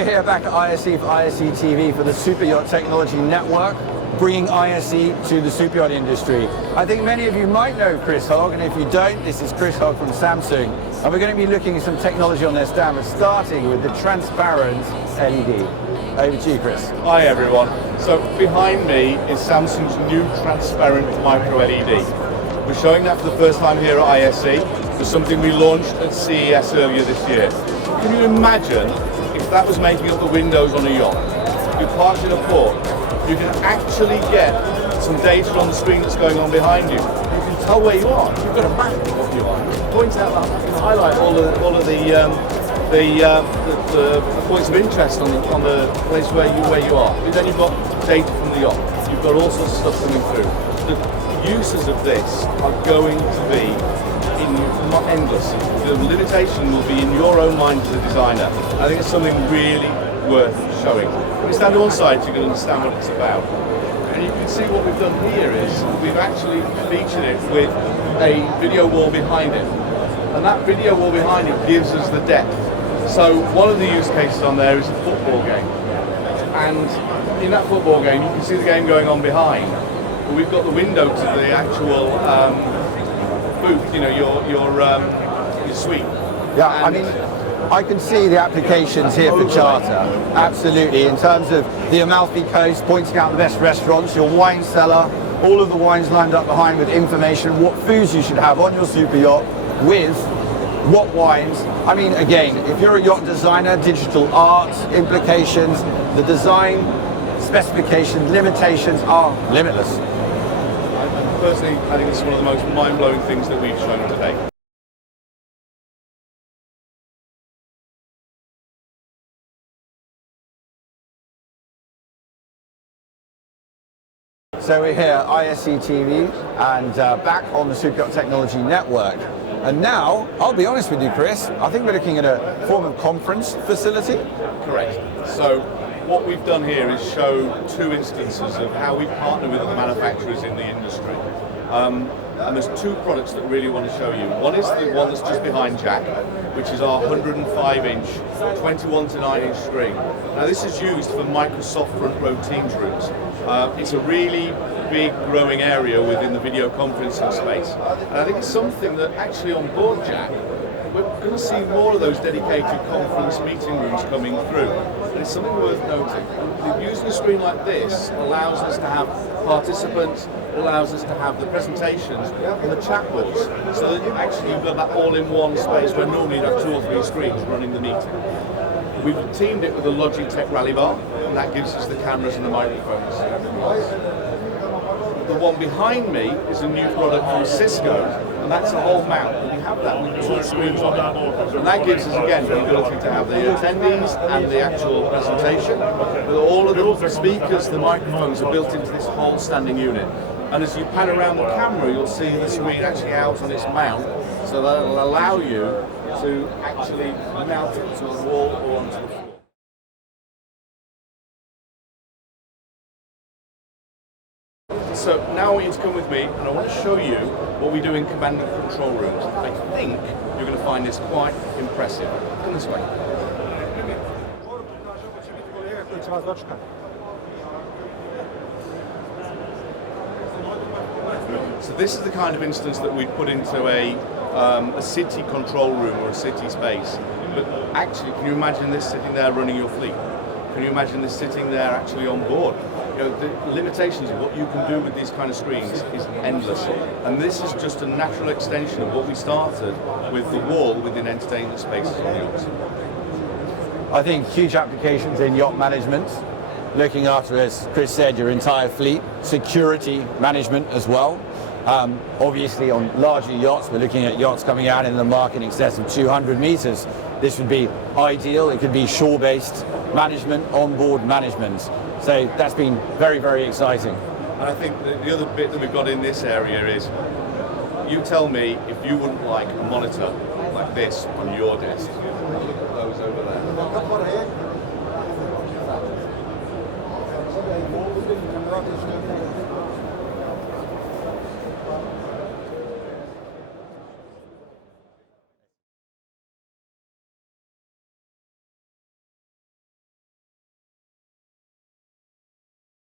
We're here back at ISE for ISE TV for the Superyacht Technology Network, bringing ISE to the superyacht industry. I think many of you might know Kris Hogg, and if you don't, this is Kris Hogg from Samsung. And we're going to be looking at some technology on their stand, but starting with the transparent LED. Over to you, Kris. Hi everyone. So behind me is Samsung's new transparent micro-LED. We're showing that for the first time here at ISE. It's something we launched at CES earlier this year. Can you imagine if that was making up the windows on a yacht? You're parked in a port. You can actually get some data on the screen that's going on behind you. You can tell where you are. You've got a map of what you are. It points out that you can highlight all of the points of interest on the place where you are. And then you've got data from the yacht. You've got all sorts of stuff coming through. The uses of this are going to be not endless. The limitation will be in your own mind as a designer. I think it's something really worth showing. When you stand to one side, you can understand what it's about. And you can see what we've done here is we've actually featured it with a video wall behind it. And that video wall behind it gives us the depth. So one of the use cases on there is a football game. And in that football game, you can see the game going on behind. But we've got the window to the actual booth, you know, your suite. Yeah, I mean, I can see the applications here for charter, absolutely, in terms of the Amalfi Coast, pointing out the best restaurants, your wine cellar, all of the wines lined up behind with information, what foods you should have on your super yacht, with what wines. I mean, again, if you're a yacht designer, digital art, implications, the design specifications, limitations are limitless. Personally, I think it's one of the most mind-blowing things that we've shown today. So we're here at ISE TV and back on the Superyacht Technology Network. And now, I'll be honest with you, Kris, I think we're looking at a form of conference facility. Correct. So what we've done here is show two instances of how we partner with other manufacturers in the industry. And there's two products that really want to show you. One is the one that's just behind Jack, which is our 105-inch, 21 to 9-inch screen. Now this is used for Microsoft front row Teams rooms. It's a really big growing area within the video conferencing space. And I think it's something that actually on board Jack, we're going to see more of those dedicated conference meeting rooms coming through. And it's something worth noting. Using a screen like this allows us to have participants, allows us to have the presentations and the chat boards, so that actually you've got that all-in-one space where normally you'd have 2 or 3 screens running the meeting. We've teamed it with a Logitech Rally Bar, and that gives us the cameras and the microphones. The one behind me is a new product from Cisco, and that's a whole mount. We have that with 2 screens on it. And that gives us, again, the ability to have the attendees and the actual presentation. With all of the speakers, the microphones are built into this whole standing unit. And as you pan around the camera, you'll see the screen actually out on its mount, so that'll allow you to actually mount it to the wall or onto the floor. So now I want you to come with me, and I want to show you what we do in command and control rooms. I think you're going to find this quite impressive. Come this way. So this is the kind of instance that we put into a city control room or a city space. But actually, can you imagine this sitting there running your fleet? Can you imagine this sitting there actually on board? You know, the limitations of what you can do with these kind of screens is endless. And this is just a natural extension of what we started with the wall within entertainment spaces on the yachts. I think huge applications in yacht management, looking after, as Kris said, your entire fleet, security management as well. Obviously on larger yachts, we're looking at yachts coming out in the market in excess of 200 meters. This would be ideal. It could be shore-based management, on-board management. So that's been very, very exciting. And I think the other bit that we've got in this area is, you tell me if you wouldn't like a monitor like this on your desk. Look at those over there.